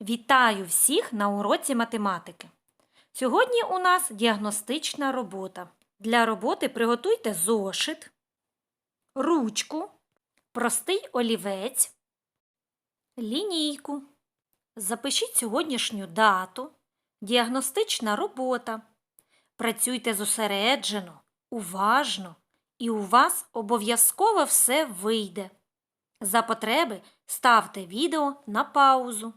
Вітаю всіх на уроці математики. Сьогодні у нас діагностична робота. Для роботи приготуйте зошит, ручку, простий олівець, лінійку. Запишіть сьогоднішню дату, діагностична робота. Працюйте зосереджено, уважно, і у вас обов'язково все вийде. За потреби ставте відео на паузу.